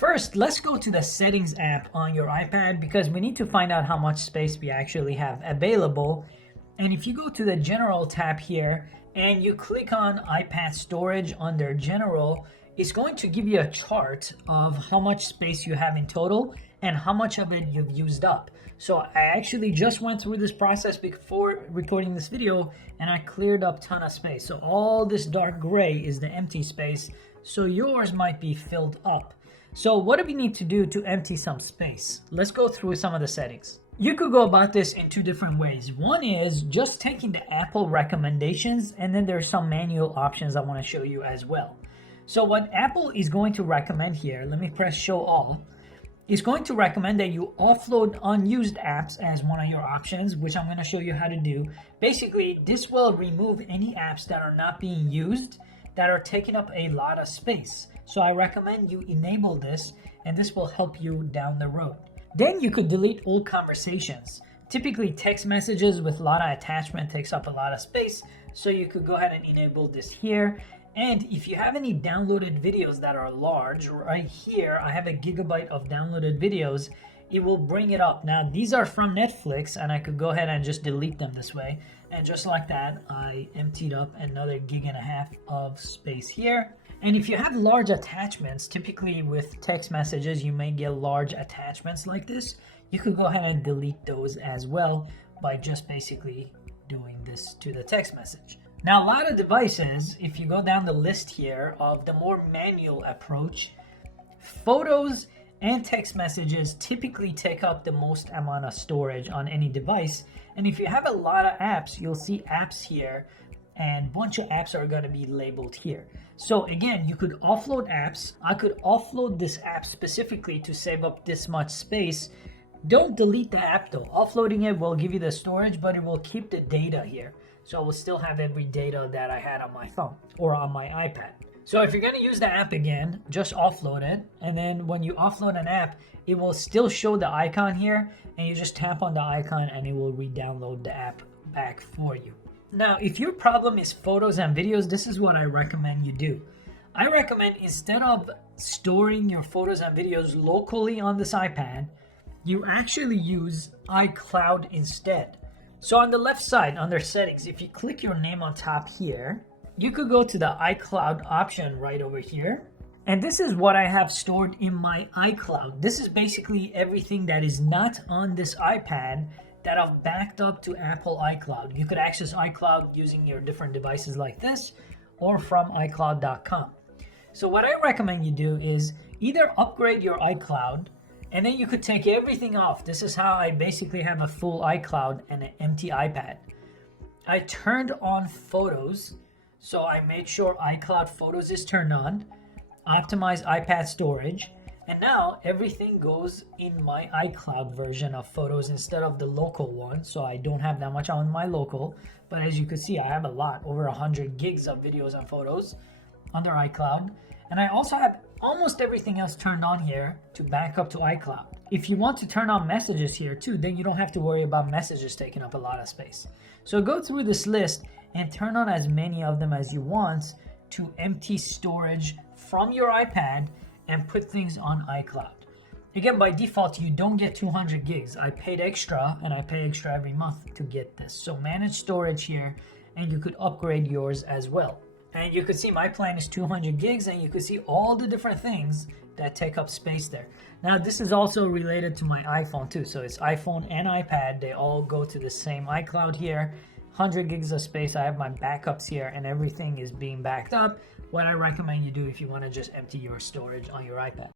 First, let's go to the settings app on your iPad because we need to find out how much space we actually have available. And if you go to the general tab here and you click on iPad storage under general, it's going to give you a chart of how much space you have in total and how much of it you've used up. So I actually just went through this process before recording this video and I cleared up a ton of space. So all this dark gray is the empty space. So yours might be filled up. So what do we need to do to empty some space? Let's go through some of the settings. You could go about this in two different ways. One is just taking the Apple recommendations, and then there's some manual options I want to show you as well. So what Apple is going to recommend here, let me press show all, is going to recommend that you offload unused apps as one of your options, which I'm going to show you how to do. Basically, this will remove any apps that are not being used that are taking up a lot of space. So I recommend you enable this, and this will help you down the road. Then you could delete old conversations. Typically text messages with a lot of attachment takes up a lot of space, so you could go ahead and enable this here. And if you have any downloaded videos that are large, right here I have a gigabyte of downloaded videos, it will bring it up. Now these are from Netflix and I could go ahead and just delete them this way. And just like that, I emptied up another 1.5 gigs of space here. And if you have large attachments, typically with text messages, you may get large attachments like this. You could go ahead and delete those as well by just basically doing this to the text message. Now, a lot of devices, if you go down the list here of the more manual approach, photos and text messages typically take up the most amount of storage on any device. And if you have a lot of apps, you'll see apps here, and a bunch of apps are going to be labeled here. So again, you could offload apps. I could offload this app specifically to save up this much space. Don't delete the app though. Offloading it will give you the storage, but it will keep the data here. So I will still have every data that I had on my phone or on my iPad. So if you're going to use the app again, just offload it. And then when you offload an app, it will still show the icon here, and you just tap on the icon and it will re-download the app back for you. Now, if your problem is photos and videos, this is what I recommend you do. I recommend instead of storing your photos and videos locally on this iPad, you actually use iCloud instead. So on the left side under settings, if you click your name on top here, you could go to the iCloud option right over here. And this is what I have stored in my iCloud. This is basically everything that is not on this iPad that I've backed up to Apple iCloud. You could access iCloud using your different devices like this or from iCloud.com. So what I recommend you do is either upgrade your iCloud, and then you could take everything off. This is how I basically have a full iCloud and an empty iPad. I turned on photos, so I made sure iCloud Photos is turned on, optimize iPad storage, and now everything goes in my iCloud version of photos instead of the local one. So I don't have that much on my local, but as you can see, I have a lot, over 100 gigs of videos and photos under iCloud. And I also have almost everything else turned on here to back up to iCloud. If you want to turn on messages here too, then you don't have to worry about messages taking up a lot of space. So go through this list and turn on as many of them as you want to empty storage from your iPad and put things on iCloud. Again, by default, you don't get 200 gigs. I paid extra, and I pay extra every month to get this. So manage storage here, and you could upgrade yours as well. And you could see my plan is 200 gigs, and you could see all the different things that take up space there. Now, this is also related to my iPhone too. So it's iPhone and iPad. They all go to the same iCloud here. 100 gigs of space. I have my backups here, and everything is being backed up. What I recommend you do if you want to just empty your storage on your iPad.